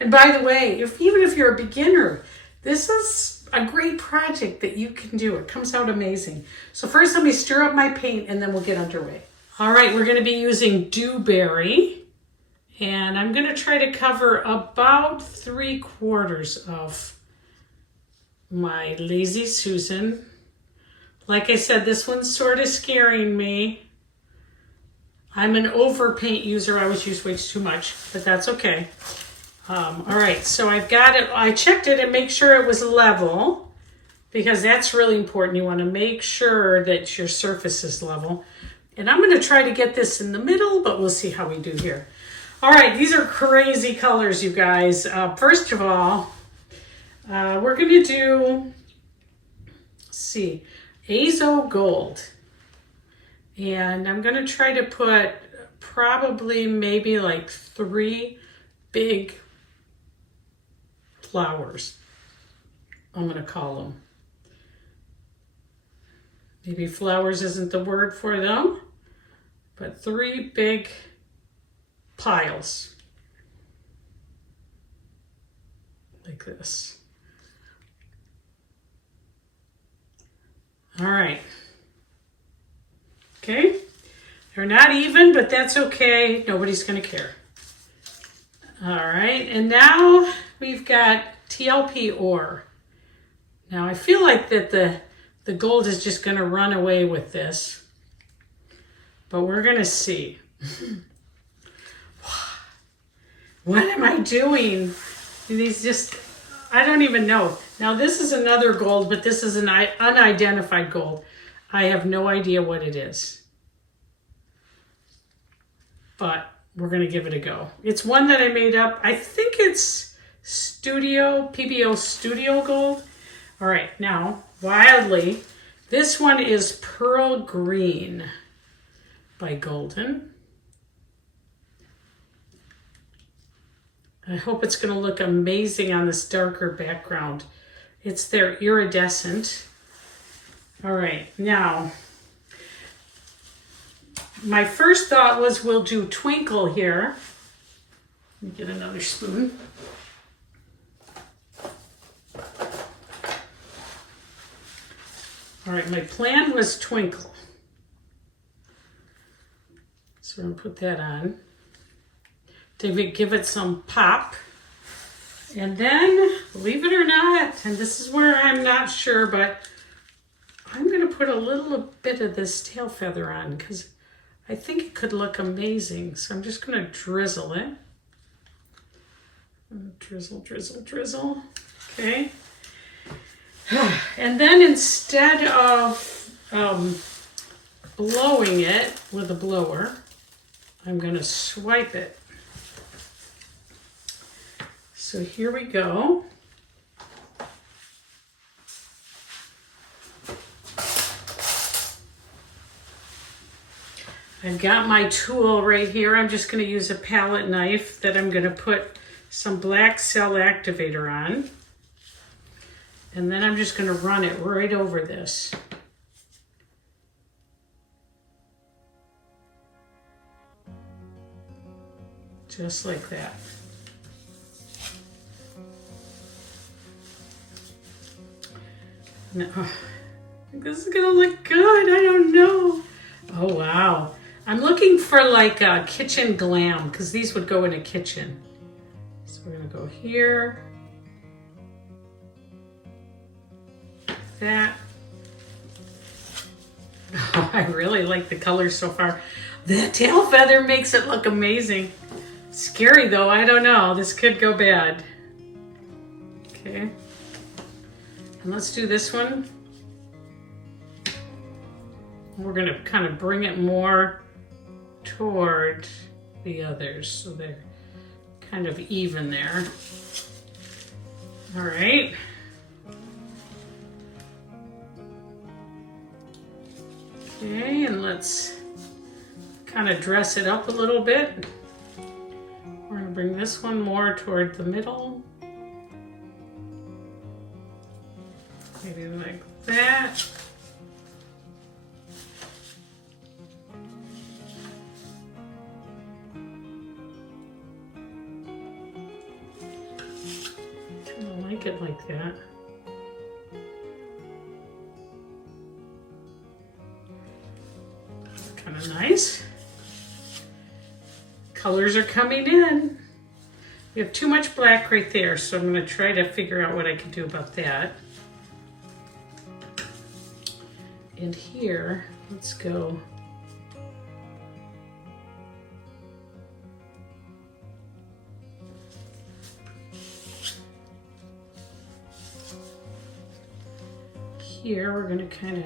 And by the way, even if you're a beginner, this is a great project that you can do. It comes out amazing. So first let me stir up my paint and then we'll get underway. All right, we're gonna be using Dewberry. And I'm gonna try to cover about 3/4 of my Lazy Susan. Like I said, this one's sort of scaring me. I'm an over paint user. I always use way too much, but that's okay. All right, so I've got it. I checked it and make sure it was level because that's really important. You want to make sure that your surface is level. And I'm going to try to get this in the middle, but we'll see how we do here. All right, these are crazy colors, you guys. First of all, we're going to do, let's see, Azo Gold. And I'm going to try to put probably maybe like 3 big flowers, I'm going to call them. Maybe flowers isn't the word for them, but 3 big piles like this. All right. Okay. They're not even, but that's okay. Nobody's going to care. All right. And now we've got TLP ore. Now I feel like that the gold is just going to run away with this, but we're going to see. What am I doing? These just, I don't even know. Now this is another gold, but this is an unidentified gold. I have no idea what it is, but we're going to give it a go. It's one that I made up. I think it's PBO Studio Gold. All right, now, wildly, this one is Pearl Green by Golden. I hope it's going to look amazing on this darker background. It's their iridescent. All right, now, my first thought was we'll do Twinkle here. Let me get another spoon. All right, my plan was Twinkle. So I'm going to put that on to give it some pop. And then, believe it or not, and this is where I'm not sure, but I'm going to put a little bit of this tail feather on because I think it could look amazing. So I'm just going to drizzle it. Drizzle, drizzle, drizzle. Okay. And then instead of blowing it with a blower, I'm going to swipe it. So here we go. I've got my tool right here. I'm just going to use a palette knife that I'm going to put some black cell activator on. And then I'm just going to run it right over this. Just like that. Now, I think this is going to look good. I don't know. Oh, wow. I'm looking for like a kitchen glam because these would go in a kitchen. So we're going to go here. That. Oh, I really like the colors so far. The tail feather makes it look amazing. Scary though, I don't know. This could go bad. Okay. And let's do this one. We're going to kind of bring it more toward the others so they're kind of even there. All right. Okay, and let's kind of dress it up a little bit. We're going to bring this one more toward the middle. Maybe like that. like it like that. Kind of nice. Colors are coming in. We have too much black right there, so I'm going to try to figure out what I can do about that. And here, let's go. Here, we're going to kind of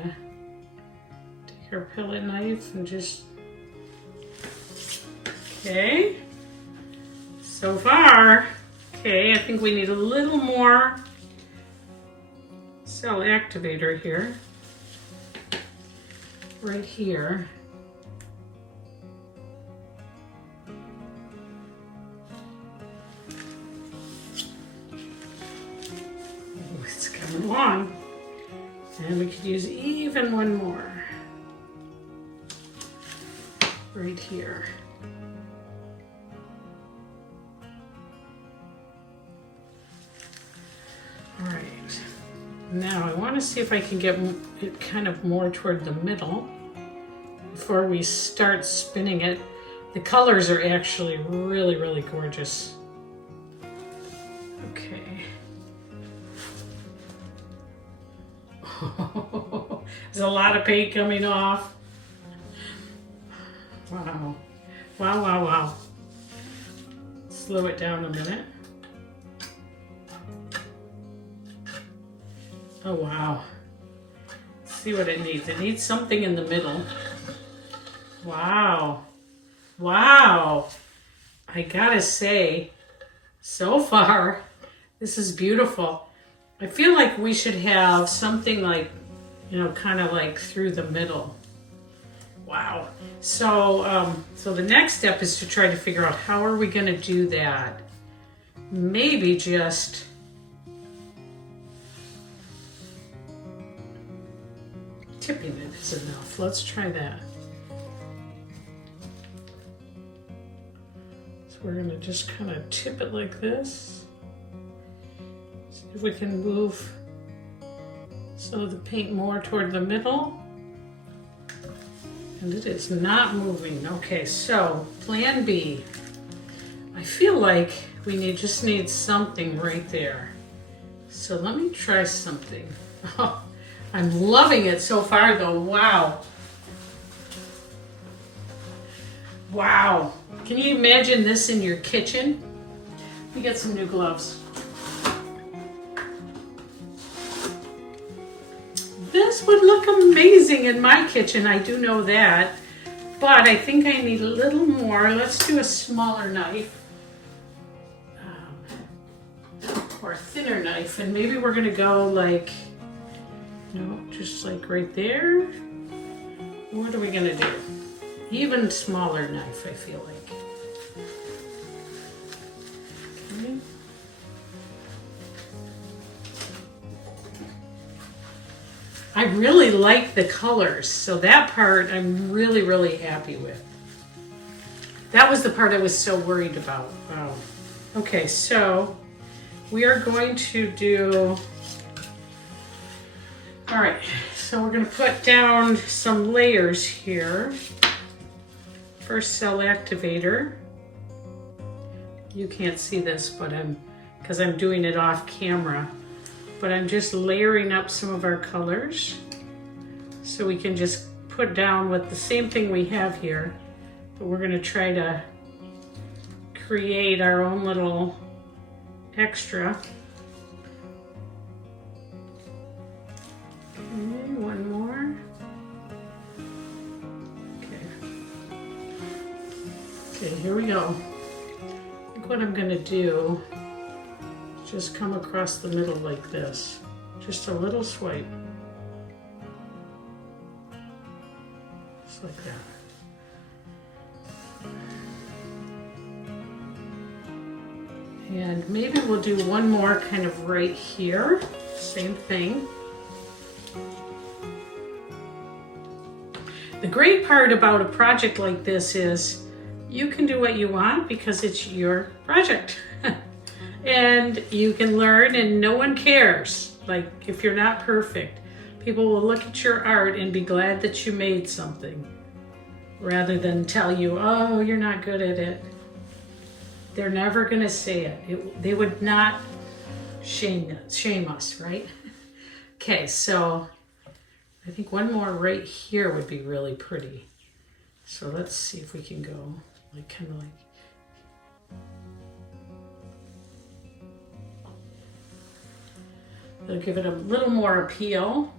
take our palette knife and just, okay. So far, okay, I think we need a little more cell activator here. Right here. Oh, it's coming along. And we could use even one more. Right here. All right. Now I want to see if I can get it kind of more toward the middle before we start spinning it. The colors are actually really, really gorgeous. Okay. There's a lot of paint coming off. Wow. Wow, wow, wow. Slow it down a minute. Oh, wow. Let's see what it needs. It needs something in the middle. Wow. Wow. I gotta say, so far, this is beautiful. I feel like we should have something like, you know, kind of like through the middle. Wow. So, so the next step is to try to figure out how are we going to do that. Maybe just tipping it is enough. Let's try that. So we're going to just kind of tip it like this. See if we can move some of the paint more toward the middle. And it is not moving. Okay, so plan B. I feel like we just need something right there. So let me try something. Oh, I'm loving it so far though. Wow. Wow. Can you imagine this in your kitchen? Let me get some new gloves. This would look amazing in my kitchen, I do know that. But I think I need a little more. Let's do a smaller knife. Or a thinner knife. And maybe we're gonna go like, no, just like right there. What are we gonna do? Even smaller knife, I feel like. Okay. I really like the colors, so that part I'm really, really happy with. That was the part I was so worried about. Wow. Okay, so we are going to do, all right, so we're going to put down some layers here. First, cell activator. You can't see this, but because I'm doing it off camera. But I'm just layering up some of our colors so we can just put down with the same thing we have here, but we're going to try to create our own little extra. Okay, one more. Okay, here we go. I think what I'm going to do, just come across the middle like this. Just a little swipe. Just like that. And maybe we'll do one more kind of right here. Same thing. The great part about a project like this is you can do what you want because it's your project. And you can learn and no one cares. Like if you're not perfect, people will look at your art and be glad that you made something rather than tell you, oh, you're not good at it. They're never gonna say it. They would not shame us, right? Okay, so I think one more right here would be really pretty. So let's see if we can go like kind of like. It'll give it a little more appeal.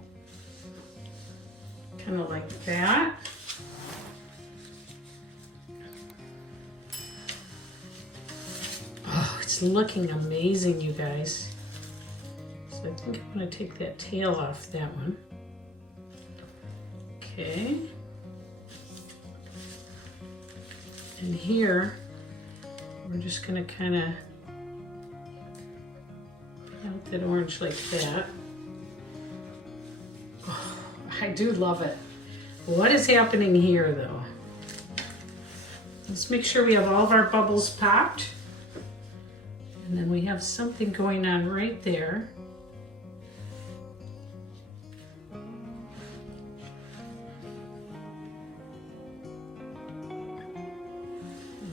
Kind of like that. Oh, it's looking amazing, you guys. So I think I'm going to take that tail off that one. Okay. And here, we're just going to kind of out that orange like that. Oh, I do love it. What is happening here though? Let's make sure we have all of our bubbles popped. And then we have something going on right there.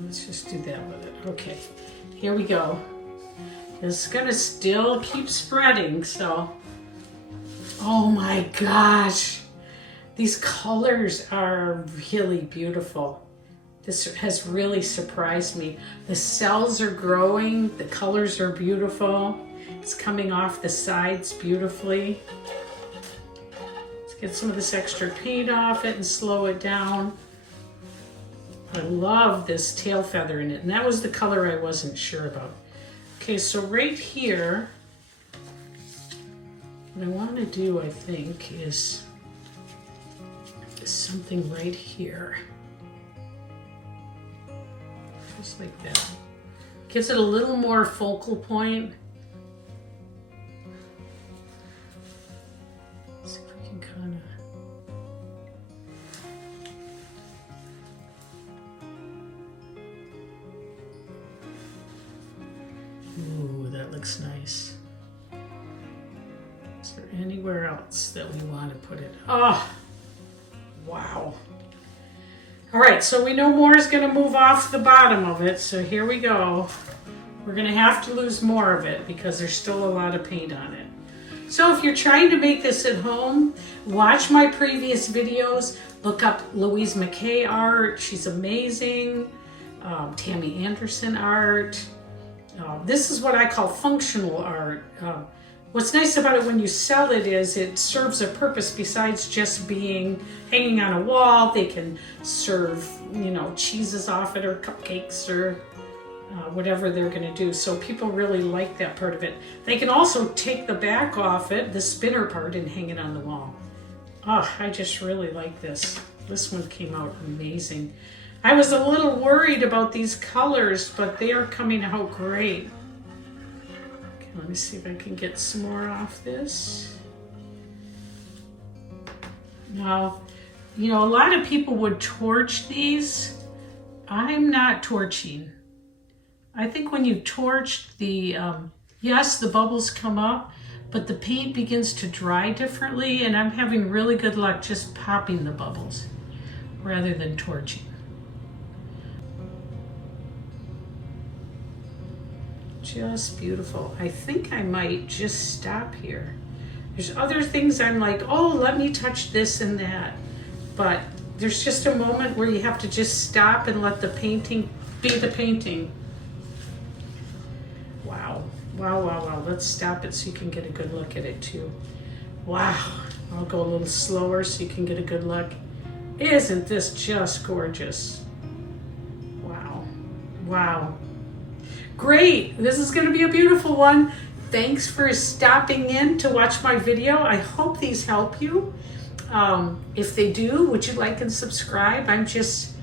Let's just do that with it. Okay, here we go. It's gonna still keep spreading, so. Oh my gosh. These colors are really beautiful. This has really surprised me. The cells are growing, the colors are beautiful. It's coming off the sides beautifully. Let's get some of this extra paint off it and slow it down. I love this tail feather in it, and that was the color I wasn't sure about. Okay, so right here, what I want to do, I think, is something right here. Just like that. Gives it a little more focal point. Let's see if we can kind of... Ooh, that looks nice. Is there anywhere else that we want to put it? Oh, wow. All right, so we know more is going to move off the bottom of it, so here we go. We're going to have to lose more of it because there's still a lot of paint on it. So if you're trying to make this at home, watch my previous videos. Look up Louise McKay art. She's amazing. Tammy Anderson art. This is what I call functional art. What's nice about it when you sell it is it serves a purpose besides just being hanging on a wall. They can serve, you know, cheeses off it or cupcakes or whatever they're going to do. So people really like that part of it. They can also take the back off it, the spinner part, and hang it on the wall. Oh, I just really like this. This one came out amazing. I was a little worried about these colors, but they are coming out great. Let me see if I can get some more off this. Now, you know, a lot of people would torch these. I'm not torching. I think when you torch the, yes, the bubbles come up, but the paint begins to dry differently, and I'm having really good luck just popping the bubbles rather than torching. Just beautiful. I think I might just stop here. There's other things I'm like, oh, let me touch this and that. But there's just a moment where you have to just stop and let the painting be the painting. Wow. Wow, wow, wow. Let's stop it so you can get a good look at it too. Wow. I'll go a little slower so you can get a good look. Isn't this just gorgeous? Wow. Wow. Great, this is going to be a beautiful one. Thanks for stopping in to watch my video. I hope these help you. If they do, would you like and subscribe? I'm just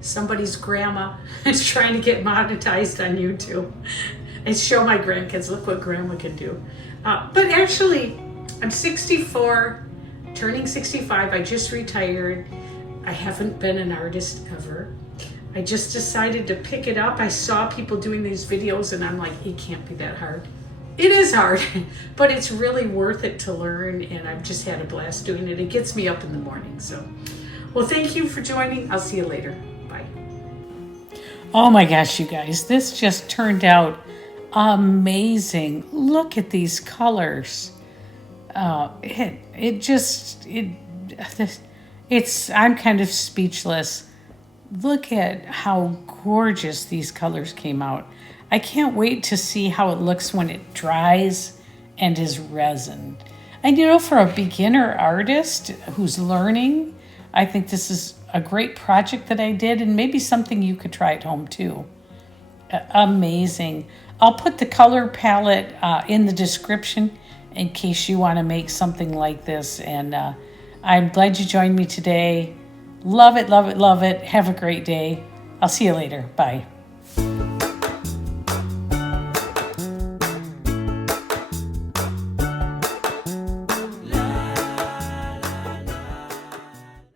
somebody's grandma is trying to get monetized on YouTube and show my grandkids, look what grandma can do. But actually, I'm 64, turning 65. I just retired. I haven't been an artist ever. I just decided to pick it up. I saw people doing these videos and I'm like, it can't be that hard. It is hard, but it's really worth it to learn, and I've just had a blast doing it. It gets me up in the morning. So, well, thank you for joining. I'll see you later. Bye. Oh my gosh, you guys, this just turned out amazing. Look at these colors. I'm kind of speechless. Look at how gorgeous these colors came out. I can't wait to see how it looks when it dries and is resined. And you know, for a beginner artist who's learning, I think this is a great project that I did, and maybe something you could try at home too. Amazing. I'll put the color palette in the description in case you want to make something like this. And I'm glad you joined me today. Love it, love it, love it. Have a great day. I'll see you later. Bye.